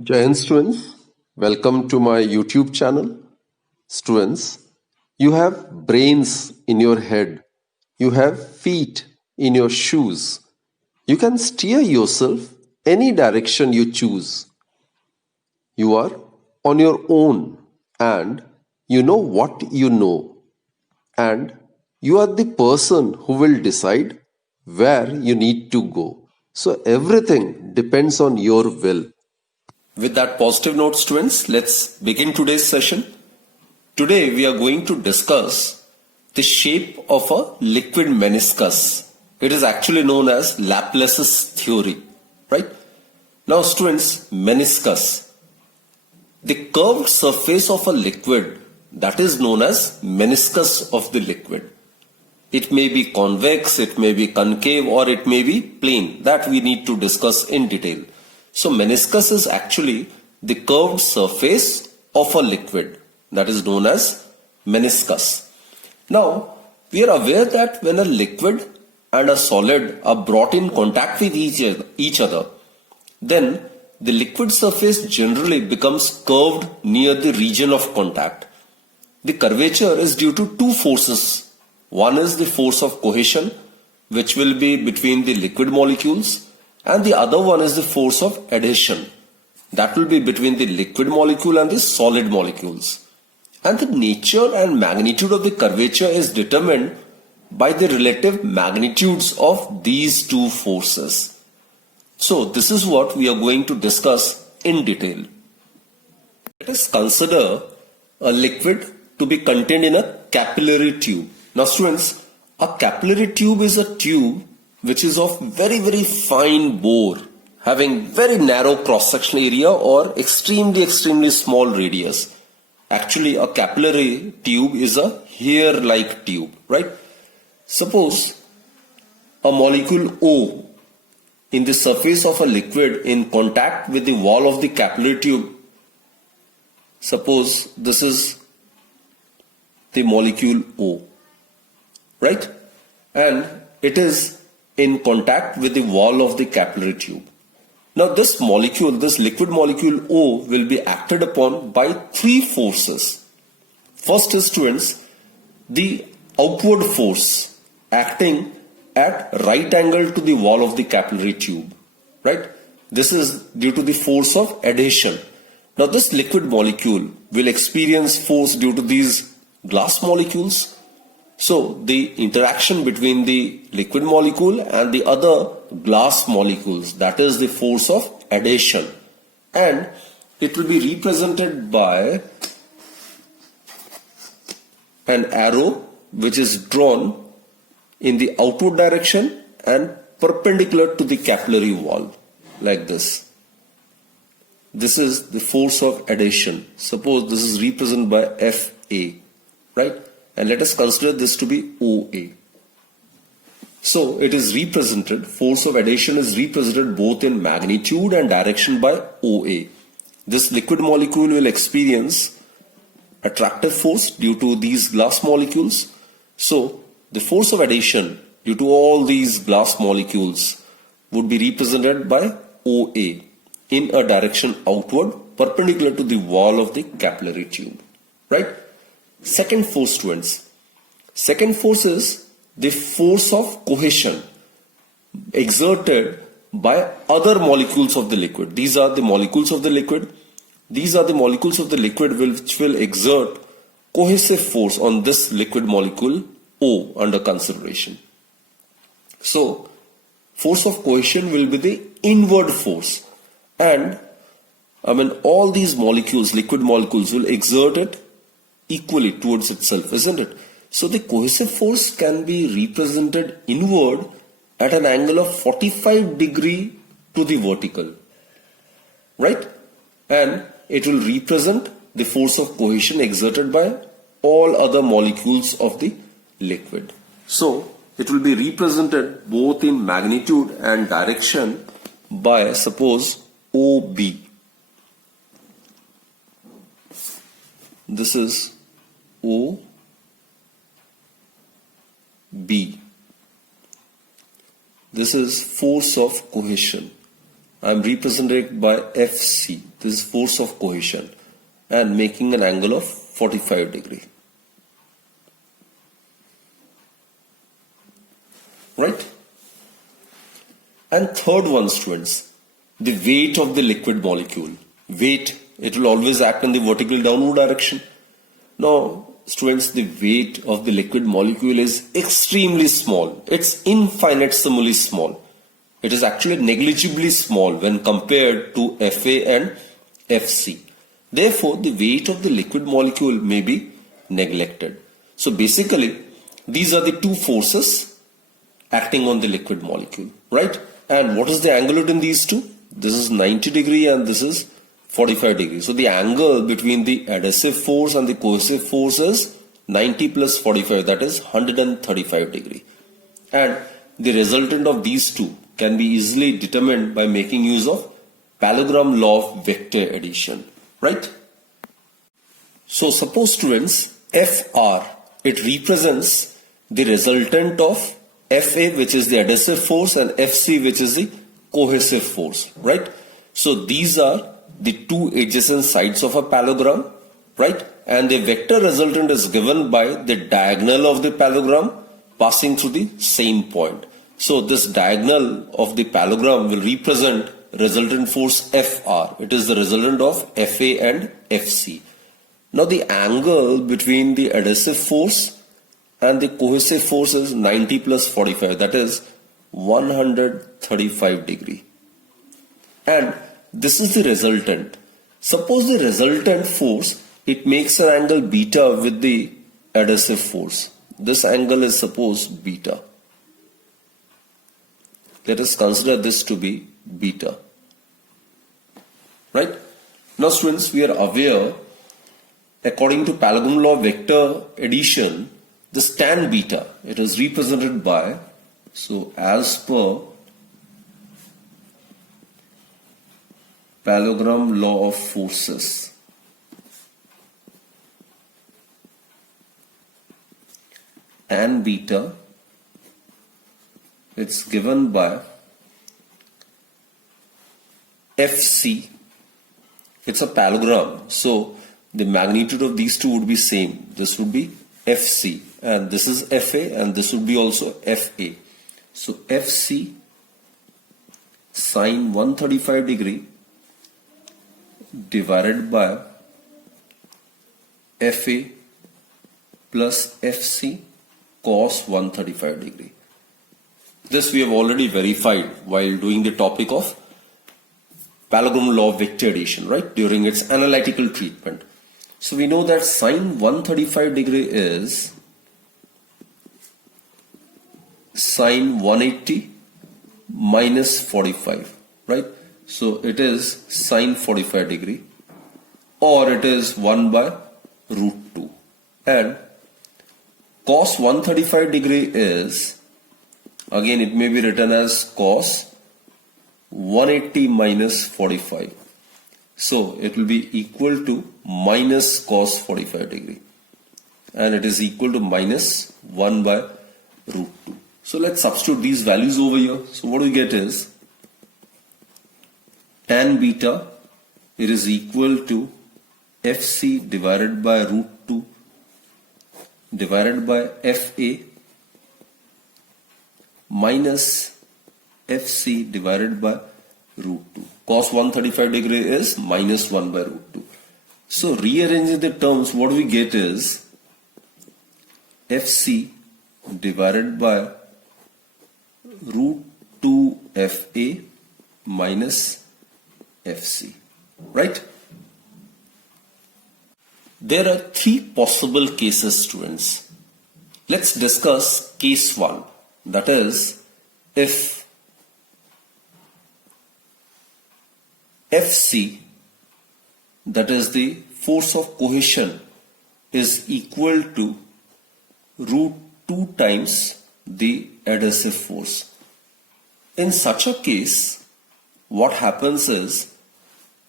Jai students, welcome to my YouTube channel. Students, you have brains in your head, you have feet in your shoes. You can steer yourself any direction you choose. You are on your own and you know what you know. And you are the person who will decide where you need to go. So everything depends on your will. With that positive note, students, let's begin today's session. Today, we are going to discuss the shape of a liquid meniscus. It is actually known as Laplace's theory, right? Now, students, meniscus. The curved surface of a liquid that is known as meniscus of the liquid. It may be convex, it may be concave, or it may be plane. That we need to discuss in detail. So meniscus is actually the curved surface of a liquid that is known as meniscus. Now, we are aware that when a liquid and a solid are brought in contact with each other, then the liquid surface generally becomes curved near the region of contact. The curvature is due to two forces. One is the force of cohesion, which will be between the liquid molecules, and the other one is the force of adhesion. That will be between the liquid molecule and the solid molecules. And the nature and magnitude of the curvature is determined by the relative magnitudes of these two forces. So this is what we are going to discuss in detail. Let us consider a liquid to be contained in a capillary tube. Now students, a capillary tube is a tube which is of very fine bore, having very narrow cross-section area or extremely small radius. Actually, a capillary tube is a hair-like tube, right? Suppose a molecule O in the surface of a liquid in contact with the wall of the capillary tube. Suppose this is the molecule O, right? And it is in contact with the wall of the capillary tube. Now this molecule, this liquid molecule O, will be acted upon by three forces. First is, students, the outward force acting at right angle to the wall of the capillary tube, right? This is due to the force of adhesion. Now this liquid molecule will experience force due to these glass molecules. So the interaction between the liquid molecule and the other glass molecules, that is the force of adhesion, and it will be represented by an arrow which is drawn in the outward direction and perpendicular to the capillary wall, like this. This is the force of adhesion. Suppose this is represented by FA, right? And let us consider this to be OA. So it is represented, force of adhesion is represented both in magnitude and direction by OA. This liquid molecule will experience attractive force due to these glass molecules. So the force of adhesion due to all these glass molecules would be represented by OA in a direction outward perpendicular to the wall of the capillary tube, right? Second force, students. Second force is the force of cohesion exerted by other molecules of the liquid. These are the molecules of the liquid. These are the molecules of the liquid which will exert cohesive force on this liquid molecule O under consideration. So, force of cohesion will be the inward force, and all these molecules, liquid molecules, will exert it equally towards itself, isn't it? So the cohesive force can be represented inward at an angle of 45 degree to the vertical, right? And it will represent the force of cohesion exerted by all other molecules of the liquid. So it will be represented both in magnitude and direction by, suppose, OB. This is OB. This is force of cohesion. I am represented by FC. this is force of cohesion, and making an angle of 45 degree. Right? And third one, students, the weight of the liquid molecule. Weight, it will always act in the vertical downward direction. Now, students, the weight of the liquid molecule is extremely small. It's infinitesimally small. It is actually negligibly small when compared to Fa and Fc. Therefore, the weight of the liquid molecule may be neglected. So basically, these are the two forces acting on the liquid molecule, right? And what is the angle between these two? This is 90 degree and this is 45 degree. So the angle between the adhesive force and the cohesive force is 90 plus 45, that is 135 degree. And the resultant of these two can be easily determined by making use of parallelogram law of vector addition, right? So suppose, students, Fr, it represents the resultant of Fa, which is the adhesive force, and Fc, which is the cohesive force, right? So these are the two adjacent sides of a parallelogram, right? And the vector resultant is given by the diagonal of the parallelogram passing through the same point. So this diagonal of the parallelogram will represent resultant force Fr. It is the resultant of Fa and Fc. Now the angle between the adhesive force and the cohesive force is 90 plus 45, that is 135 degree. And this is the resultant. Suppose the resultant force, it makes an angle beta with the adhesive force. This angle is supposed beta. Let us consider this to be beta. Right? Now students, we are aware, according to parallelogram law of vector addition, this tan beta, it is represented by, so as per parallelogram law of forces, tan beta, it's given by Fc. It's a parallelogram, so the magnitude of these two would be same. This would be Fc and this is Fa and this would be also Fa. So Fc sine 135 degree divided by Fa plus Fc cos 135 degree. This we have already verified while doing the topic of parallelogram law of vector addition, right, during its analytical treatment. So we know that sine 135 degree is sine 180 minus 45, right? So it is sine 45 degree, or it is 1 by root 2. And cos 135 degree is, again it may be written as cos 180 minus 45. So it will be equal to minus cos 45 degree. And it is equal to minus 1 by root 2. So let's substitute these values over here. So what we get is tan beta, it is equal to Fc divided by root 2 divided by Fa minus Fc divided by root 2. Cos 135 degree is minus 1 by root 2. So rearranging the terms, what we get is Fc divided by root 2 Fa minus Fc, right? There are three possible cases, students. Let's discuss case 1. That is, if Fc, that is the force of cohesion, is equal to root 2 times the adhesive force. In such a case, what happens is,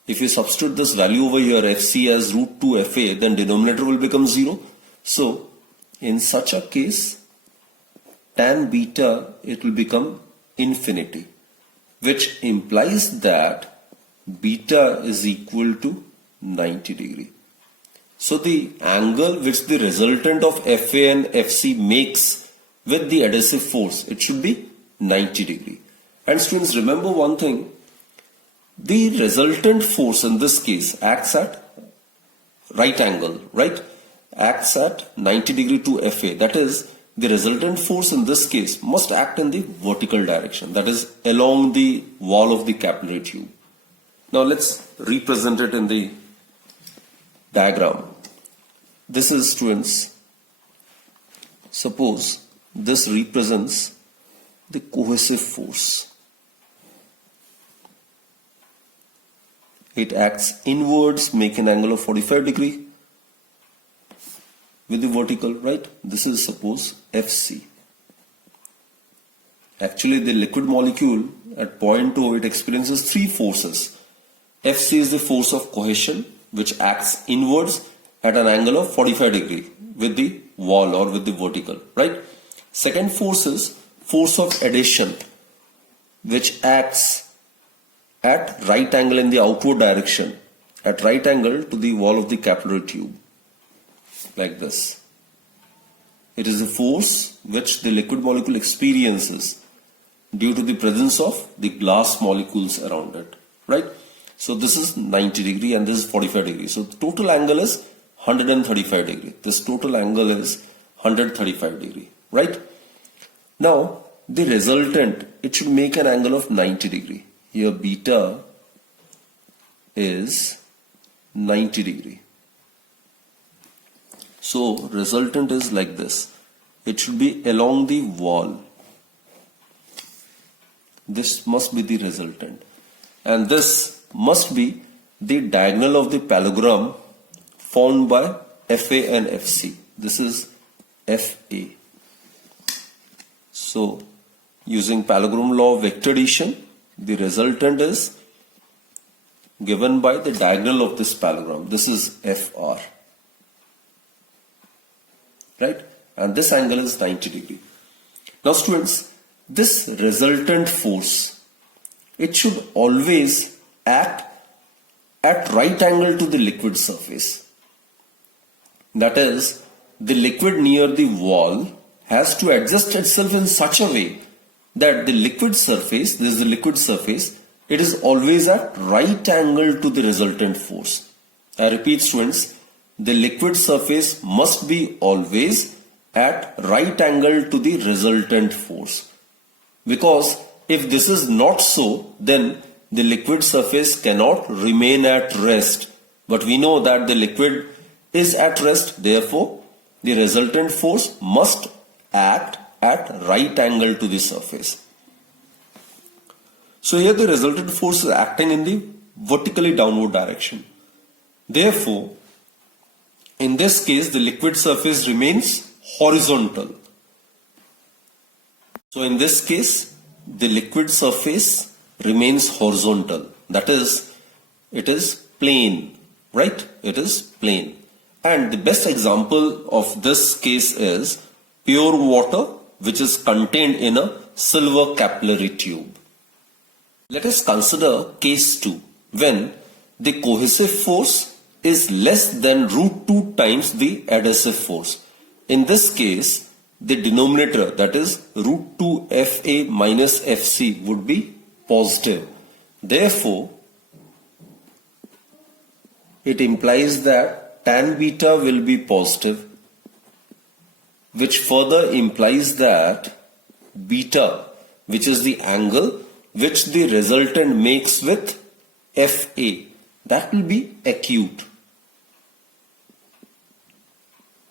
if you substitute this value over here, Fc as root 2 Fa, then denominator will become 0. So, in such a case, tan beta, it will become infinity, which implies that beta is equal to 90 degree. So the angle which the resultant of FA and FC makes with the adhesive force, it should be 90 degree. And students, remember one thing, the resultant force in this case acts at right angle, right? Acts at 90 degree to FA. That is, the resultant force in this case must act in the vertical direction, that is along the wall of the capillary tube. Now let's represent it in the diagram. This is, students, suppose this represents the cohesive force. It acts inwards, make an angle of 45 degree with the vertical, right? This is, suppose, FC. Actually, the liquid molecule at point O, it experiences three forces. FC is the force of cohesion, which acts inwards at an angle of 45 degree with the wall or with the vertical, right? Second force is force of adhesion, which acts at right angle in the outward direction, at right angle to the wall of the capillary tube, like this. It is a force which the liquid molecule experiences due to the presence of the glass molecules around it, right? So this is 90 degree and this is 45 degree. So the total angle is 135 degree. This total angle is 135 degree, right? Now the resultant, it should make an angle of 90 degree. Here beta is 90 degree. So resultant is like this. It should be along the wall. This must be the resultant. And this must be the diagonal of the parallelogram formed by FA and FC. This is FA. So using parallelogram law of vector addition, the resultant is given by the diagonal of this parallelogram. This is FR. Right? And this angle is 90 degree. Now students, this resultant force, it should always act at right angle to the liquid surface. That is, the liquid near the wall has to adjust itself in such a way that the liquid surface, this is the liquid surface, it is always at right angle to the resultant force. I repeat students, the liquid surface must be always at right angle to the resultant force. Because if this is not so, then the liquid surface cannot remain at rest. But we know that the liquid is at rest, therefore the resultant force must act at right angle to the surface. So here the resultant force is acting in the vertically downward direction. Therefore, in this case, the liquid surface remains horizontal. So in this case, the liquid surface remains horizontal. That is, it is plane, right? It is plane. And the best example of this case is pure water, which is contained in a silver capillary tube. Let us consider case 2, when the cohesive force is less than root 2 times the adhesive force. In this case, the denominator, that is root 2 FA minus FC, would be positive. Therefore, it implies that tan beta will be positive, which further implies that beta, which is the angle which the resultant makes with FA, that will be acute.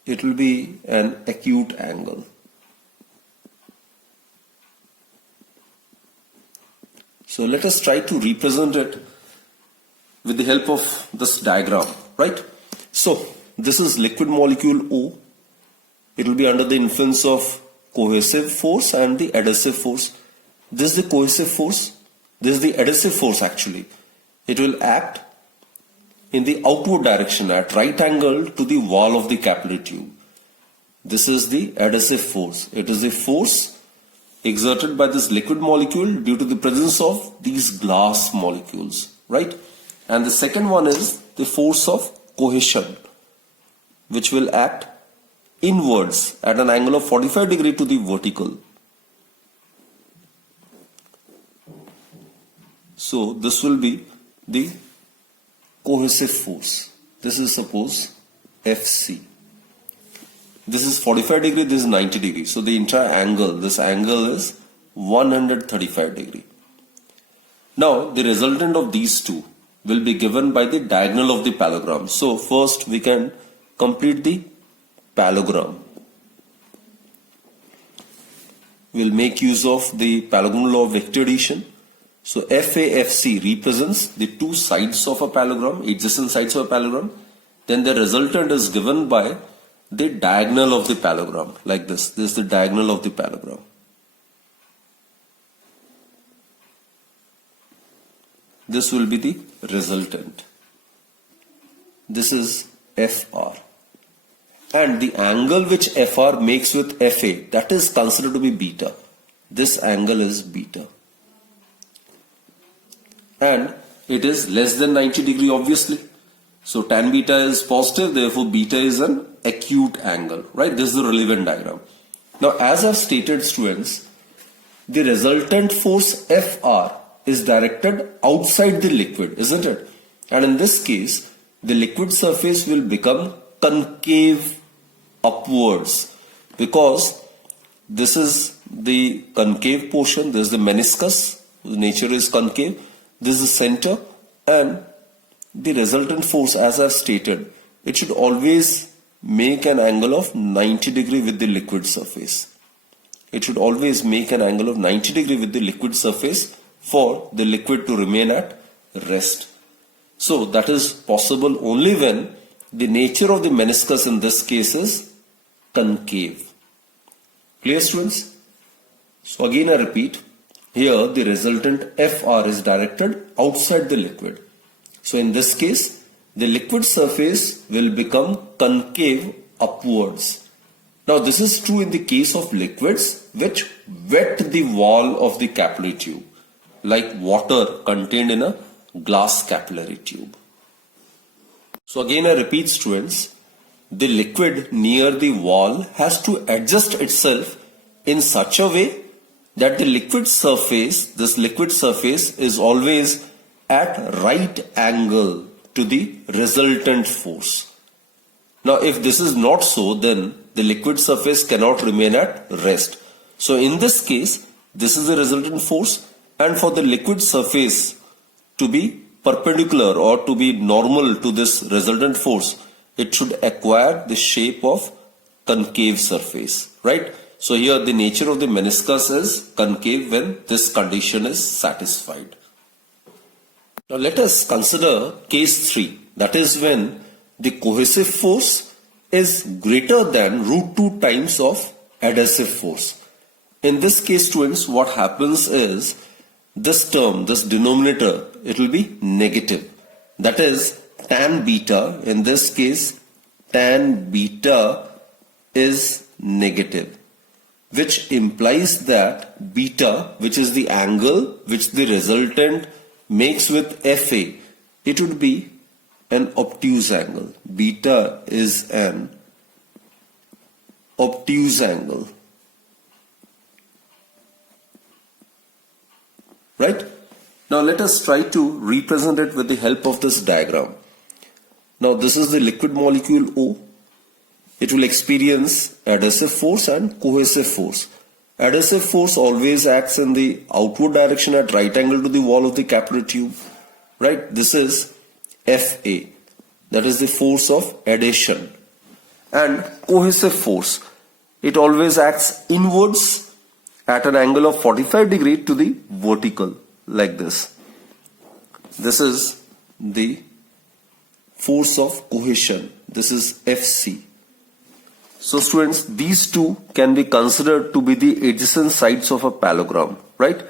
It will be an acute angle. So let us try to represent it with the help of this diagram, right? So this is liquid molecule O. It will be under the influence of cohesive force and the adhesive force. This is the cohesive force. This is the adhesive force actually. It will act in the outward direction at right angle to the wall of the capillary tube. This is the adhesive force. It is a force exerted by this liquid molecule due to the presence of these glass molecules. right? And the second one is the force of cohesion, which will act inwards at an angle of 45 degree to the vertical. So this will be the cohesive force. This is suppose FC. This is 45 degree, this is 90 degree. So the entire angle, this angle is 135 degree. Now the resultant of these two will be given by the diagonal of the parallelogram. So first we can complete the parallelogram. We'll make use of the parallelogram law of vector addition. So FAFC represents the two sides of a parallelogram, adjacent sides of a parallelogram. Then the resultant is given by the diagonal of the parallelogram, like this. This is the diagonal of the parallelogram. This will be the resultant. This is FR. And the angle which FR makes with FA, that is considered to be beta. This angle is beta. And it is less than 90 degree, obviously. So tan beta is positive, therefore beta is an acute angle, right? This is the relevant diagram. Now, as I've stated, students, the resultant force FR is directed outside the liquid, isn't it? And in this case, the liquid surface will become concave upwards, because this is the concave portion, this is the meniscus, whose nature is concave, this is the center, and the resultant force, as I've stated, it should always make an angle of 90 degree with the liquid surface. It should always make an angle of 90 degree with the liquid surface for the liquid to remain at rest. So that is possible only when the nature of the meniscus in this case is concave. Clear, students? So again I repeat, here the resultant FR is directed outside the liquid. So in this case, the liquid surface will become concave upwards. Now this is true in the case of liquids which wet the wall of the capillary tube, like water contained in a glass capillary tube. So again I repeat, students, the liquid near the wall has to adjust itself in such a way that the liquid surface, this liquid surface is always at right angle to the resultant force. Now if this is not so, then the liquid surface cannot remain at rest. So in this case, this is the resultant force, and for the liquid surface to be perpendicular or to be normal to this resultant force, it should acquire the shape of concave surface, right? So here the nature of the meniscus is concave when this condition is satisfied. Now let us consider case 3, that is when the cohesive force is greater than √2 times of adhesive force. In this case, students, what happens is this term, this denominator, it will be negative. That is tan beta, in this case tan beta is negative, which implies that beta, which is the angle which the resultant makes with FA, it would be an obtuse angle. Beta is an obtuse angle. Right? Now let us try to represent it with the help of this diagram. Now this is the liquid molecule O. It will experience adhesive force and cohesive force. Adhesive force always acts in the outward direction at right angle to the wall of the capillary tube. Right? This is FA. That is the force of adhesion. And cohesive force, it always acts inwards at an angle of 45 degree to the vertical, like this. This is the force of cohesion. This is FC. So students, these two can be considered to be the adjacent sides of a parallelogram, right?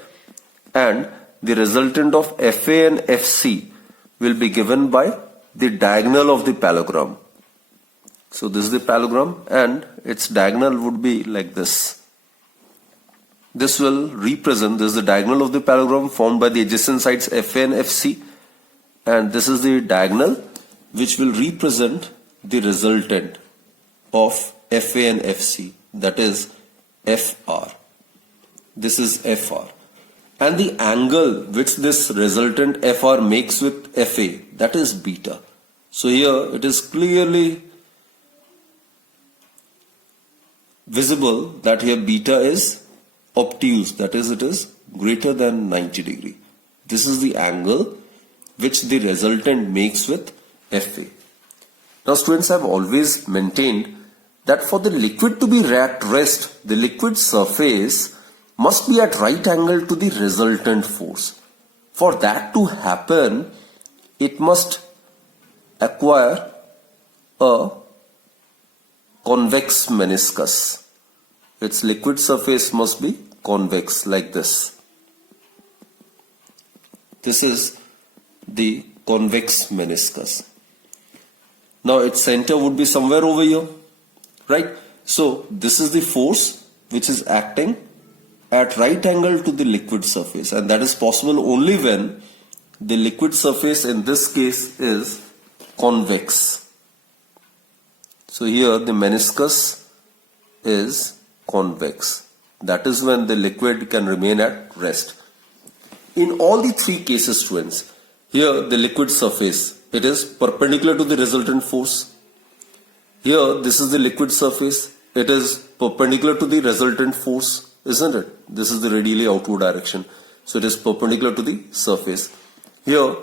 And the resultant of FA and FC will be given by the diagonal of the parallelogram. So this is the parallelogram and its diagonal would be like this. This will represent, this is the diagonal of the parallelogram formed by the adjacent sides FA and FC, and this is the diagonal which will represent the resultant of FA and FC, that is FR. This is FR. And the angle which this resultant FR makes with FA, that is beta. So here it is clearly visible that here beta is obtuse, that is, it is greater than 90 degree. This is the angle which the resultant makes with FA. Now students, I have always maintained that for the liquid to be at rest, the liquid surface must be at right angle to the resultant force. For that to happen, it must acquire a convex meniscus. Its liquid surface must be convex like this. This is the convex meniscus. Now its center would be somewhere over here, right? So this is the force which is acting at right angle to the liquid surface, and that is possible only when the liquid surface in this case is convex. So here the meniscus is convex. That is when the liquid can remain at rest. In all the three cases, students, here the liquid surface, it is perpendicular to the resultant force. Here this is the liquid surface, it is perpendicular to the resultant force, isn't it? This is the radially outward direction. So it is perpendicular to the surface. Here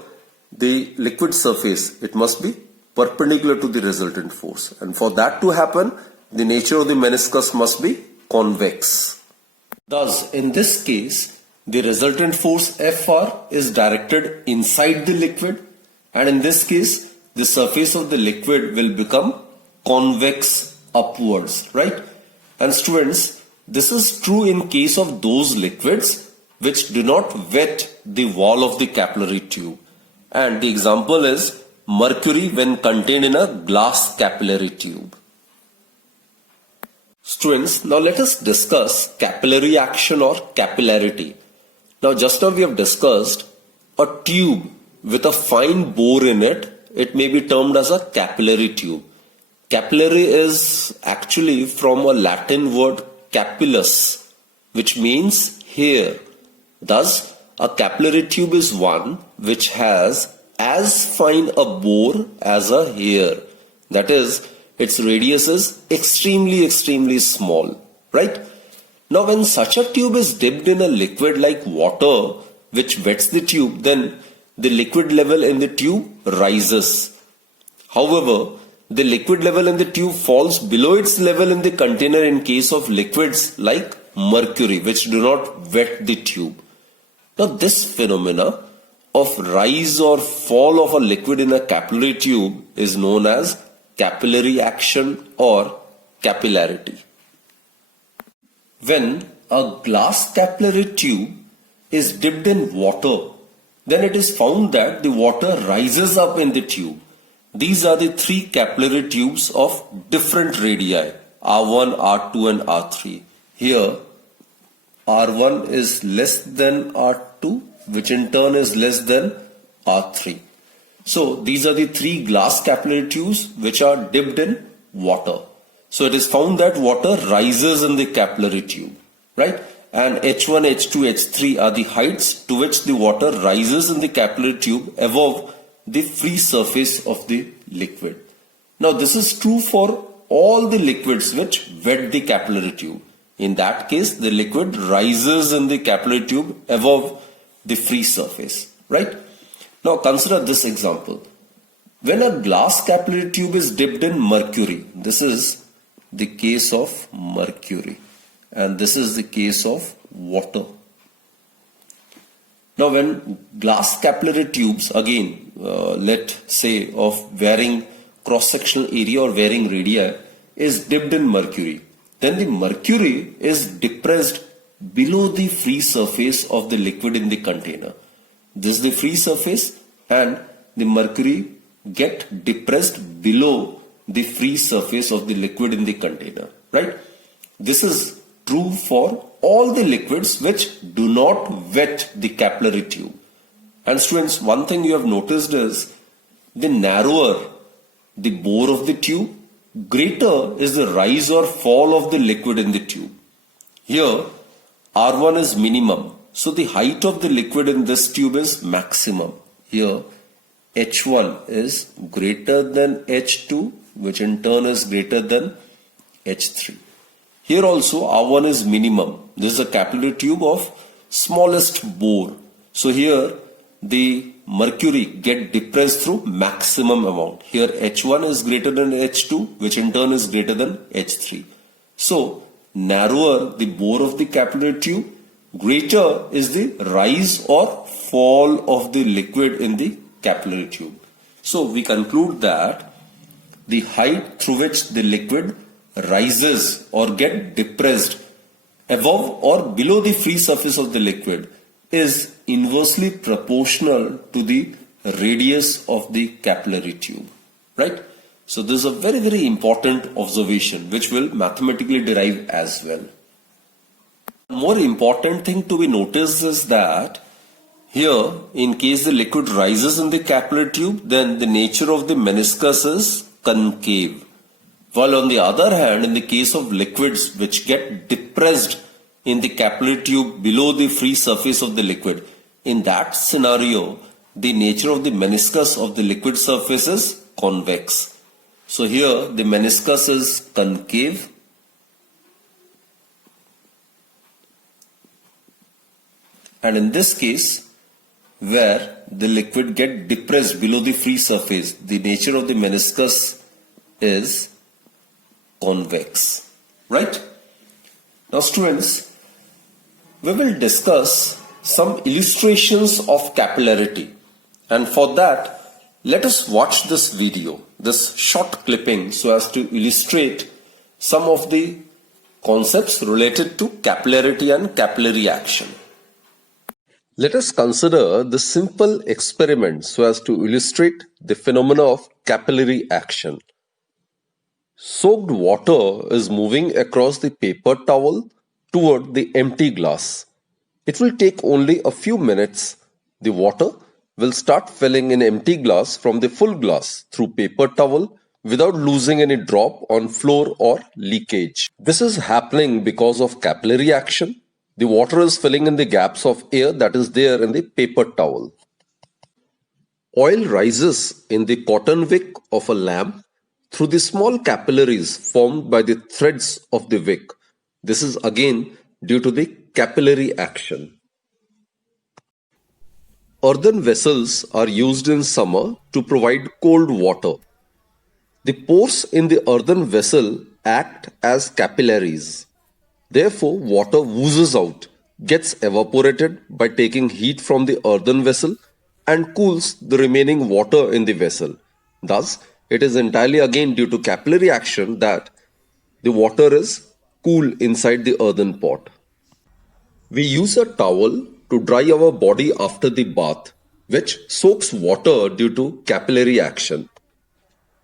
the liquid surface, it must be perpendicular to the resultant force. And for that to happen, the nature of the meniscus must be convex. Thus, in this case, the resultant force FR is directed inside the liquid, and in this case, the surface of the liquid will become convex upwards, right? And students, this is true in case of those liquids which do not wet the wall of the capillary tube. And the example is mercury when contained in a glass capillary tube. Students, now let us discuss capillary action or capillarity. Now just now we have discussed a tube with a fine bore in it. It may be termed as a capillary tube. Capillary is actually from a Latin word capillus, which means hair. Thus, a capillary tube is one which has as fine a bore as a hair. That is, its radius is extremely small, right? Now when such a tube is dipped in a liquid like water which wets the tube, then the liquid level in the tube rises. However, the liquid level in the tube falls below its level in the container in case of liquids like mercury which do not wet the tube. Now this phenomena of rise or fall of a liquid in a capillary tube is known as capillary action or capillarity. When a glass capillary tube is dipped in water, then it is found that the water rises up in the tube. These are the three capillary tubes of different radii, R1, R2 and R3. Here, R1 is less than R2, which in turn is less than R3. So these are the three glass capillary tubes which are dipped in water. So it is found that water rises in the capillary tube, right? And H1, H2, H3 are the heights to which the water rises in the capillary tube above the free surface of the liquid. Now this is true for all the liquids which wet the capillary tube. In that case, the liquid rises in the capillary tube above the free surface, right? Now consider this example. When a glass capillary tube is dipped in mercury, this is the case of mercury and this is the case of water. Now when glass capillary tubes, again let's say of varying cross-sectional area or varying radii, is dipped in mercury, then the mercury is depressed below the free surface of the liquid in the container. This is the free surface and the mercury get depressed below the free surface of the liquid in the container, right? This is true for all the liquids which do not wet the capillary tube. And students, one thing you have noticed is the narrower the bore of the tube, greater is the rise or fall of the liquid in the tube. Here, R1 is minimum. So the height of the liquid in this tube is maximum. Here, H1 is greater than H2, which in turn is greater than H3. Here also R1 is minimum. This is a capillary tube of smallest bore. So here the mercury get depressed through maximum amount. Here H1 is greater than H2, which in turn is greater than H3. So narrower the bore of the capillary tube, greater is the rise or fall of the liquid in the capillary tube. So we conclude that the height through which the liquid rises or get depressed above or below the free surface of the liquid is inversely proportional to the radius of the capillary tube, right? So this is a very, very important observation which will mathematically derive as well. More important thing to be noticed is that here, in case the liquid rises in the capillary tube, then the nature of the meniscus is concave. While on the other hand, in the case of liquids which get depressed in the capillary tube below the free surface of the liquid, in that scenario, the nature of the meniscus of the liquid surface is convex. So here the meniscus is concave. And in this case, where the liquid get depressed below the free surface, the nature of the meniscus is convex, right? Now students, we will discuss some illustrations of capillarity, and for that let us watch this video, this short clipping, so as to illustrate some of the concepts related to capillarity and capillary action. Let us consider the simple experiment so as to illustrate the phenomena of capillary action. Soaked water is moving across the paper towel toward the empty glass. It will take only a few minutes. The water will start filling in empty glass from the full glass through paper towel without losing any drop on floor or leakage. This is happening because of capillary action. The water is filling in the gaps of air that is there in the paper towel. Oil rises in the cotton wick of a lamp through the small capillaries formed by the threads of the wick. This is again due to the capillary action. Earthen vessels are used in summer to provide cold water. The pores in the earthen vessel act as capillaries. Therefore, water oozes out, gets evaporated by taking heat from the earthen vessel and cools the remaining water in the vessel. Thus, it is entirely again due to capillary action that the water is cool inside the earthen pot. We use a towel to dry our body after the bath, which soaks water due to capillary action.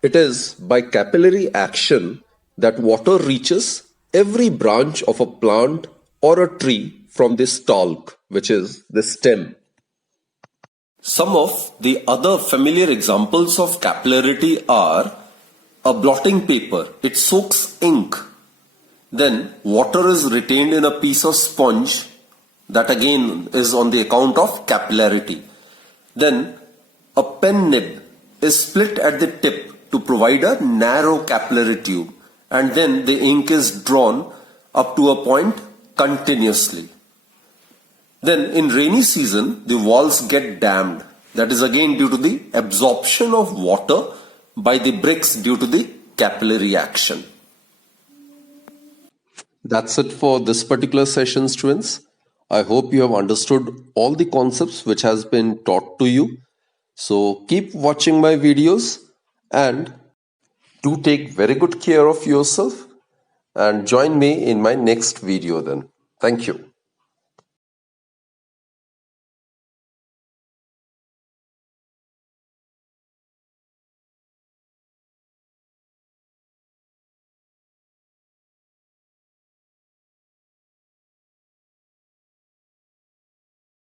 It is by capillary action that water reaches every branch of a plant or a tree from the stalk, which is the stem. Some of the other familiar examples of capillarity are a blotting paper. It soaks ink. Then water is retained in a piece of sponge. That again is on the account of capillarity. Then a pen nib is split at the tip to provide a narrow capillary tube, and then the ink is drawn up to a point continuously. Then in rainy season, the walls get dammed. That is again due to the absorption of water by the bricks due to the capillary action. That's it for this particular session, students. I hope you have understood all the concepts which has been taught to you. So keep watching my videos and do take very good care of yourself and join me in my next video then. Thank you.